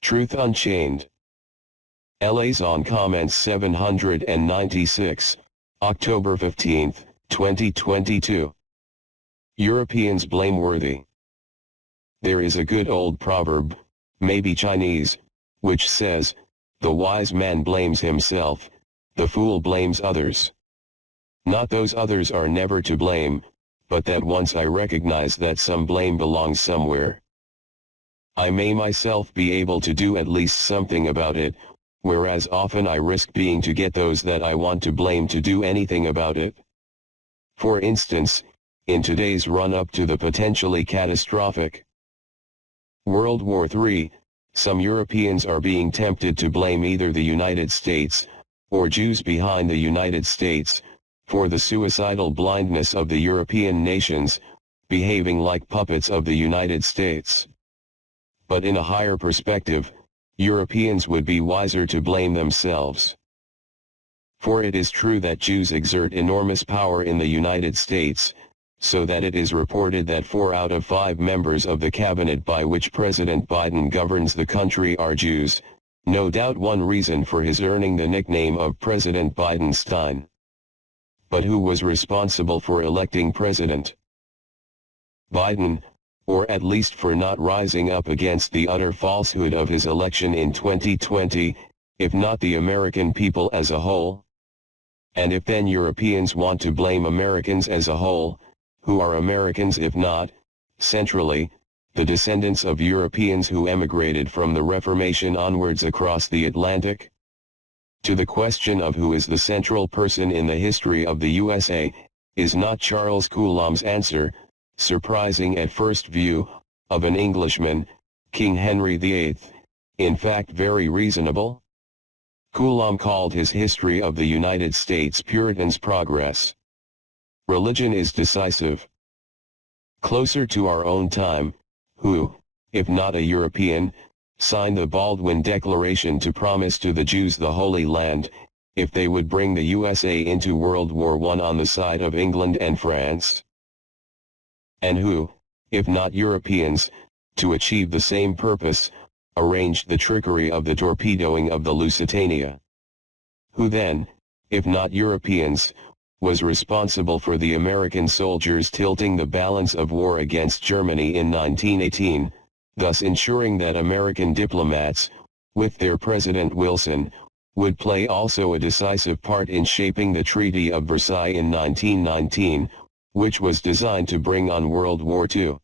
Truth Unchained. Eleison comments 796, October 15, 2022. Europeans blameworthy. There is a good old proverb, maybe Chinese, which says, the wise man blames himself, the fool blames others. Not those others are never to blame, but that once I recognize that some blame belongs somewhere, I may myself be able to do at least something about it, whereas often I risk being to get those that I want to blame to do anything about it. For instance, in today's run-up to the potentially catastrophic World War III, some Europeans are being tempted to blame either the United States, or Jews behind the United States, for the suicidal blindness of the European nations, behaving like puppets of the United States. But in a higher perspective, Europeans would be wiser to blame themselves. For it is true that Jews exert enormous power in the United States, so that it is reported that 4 out of 5 members of the cabinet by which President Biden governs the country are Jews, no doubt one reason for his earning the nickname of President Biden Stein. But who was responsible for electing President Biden, or at least for not rising up against the utter falsehood of his election in 2020, if not the American people as a whole? And if then Europeans want to blame Americans as a whole, who are Americans if not, centrally, the descendants of Europeans who emigrated from the Reformation onwards across the Atlantic? To the question of who is the central person in the history of the USA, is not Charles Coulombe's answer, surprising at first view, of an Englishman, King Henry VIII, in fact very reasonable? Coulombe called his History of the United States Puritans Progress. Religion is decisive. Closer to our own time, who, if not a European, signed the Baldwin Declaration to promise to the Jews the Holy Land, if they would bring the USA into World War I on the side of England and France? And who, if not Europeans, to achieve the same purpose, arranged the trickery of the torpedoing of the Lusitania? Who then, if not Europeans, was responsible for the American soldiers tilting the balance of war against Germany in 1918, thus ensuring that American diplomats, with their President Wilson, would play also a decisive part in shaping the Treaty of Versailles in 1919, which was designed to bring on World War II.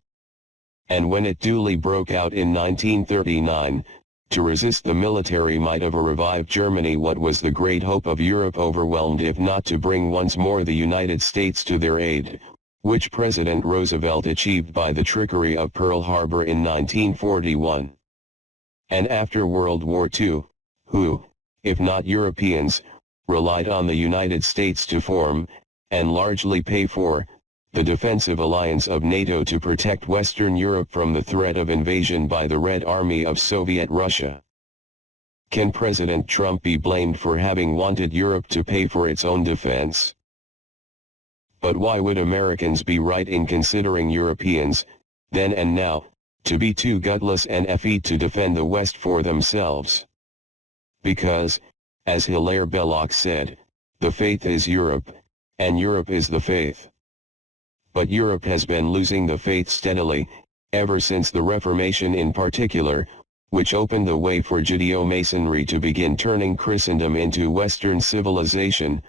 And when it duly broke out in 1939, to resist the military might of a revived Germany, what was the great hope of Europe overwhelmed if not to bring once more the United States to their aid, which President Roosevelt achieved by the trickery of Pearl Harbor in 1941. And after World War II, who, if not Europeans, relied on the United States to form, and largely pay for, the defensive alliance of NATO to protect Western Europe from the threat of invasion by the Red Army of Soviet Russia? Can President Trump be blamed for having wanted Europe to pay for its own defense? But why would Americans be right in considering Europeans, then and now, to be too gutless and effete to defend the West for themselves? Because, as Hilaire Belloc said, the faith is Europe, and Europe is the faith. But Europe has been losing the faith steadily, ever since the Reformation in particular, which opened the way for Judeo-Masonry to begin turning Christendom into Western civilization,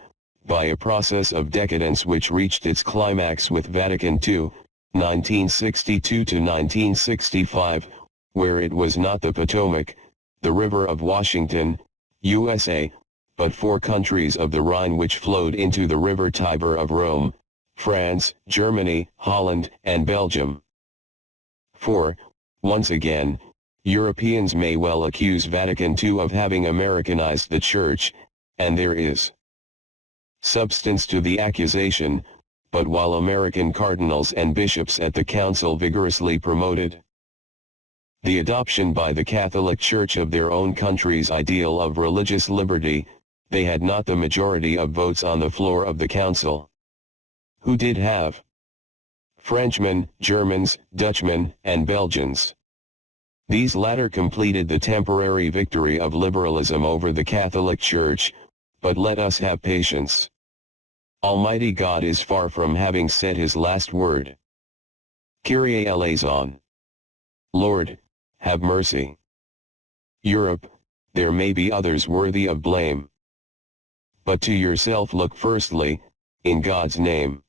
by a process of decadence which reached its climax with Vatican II, 1962 to 1965, where it was not the Potomac, the River of Washington, USA, but 4 countries of the Rhine which flowed into the River Tiber of Rome, France, Germany, Holland, and Belgium. For, once again, Europeans may well accuse Vatican II of having Americanized the Church, and there is substance to the accusation, but while American cardinals and bishops at the council vigorously promoted the adoption by the Catholic Church of their own country's ideal of religious liberty, they had not the majority of votes on the floor of the council. Who did have? Frenchmen, Germans, Dutchmen, and Belgians. These latter completed the temporary victory of liberalism over the Catholic Church, but let us have patience. Almighty God is far from having said his last word. Kyrie eleison. Lord, have mercy. Europe, there may be others worthy of blame. But to yourself look firstly, in God's name.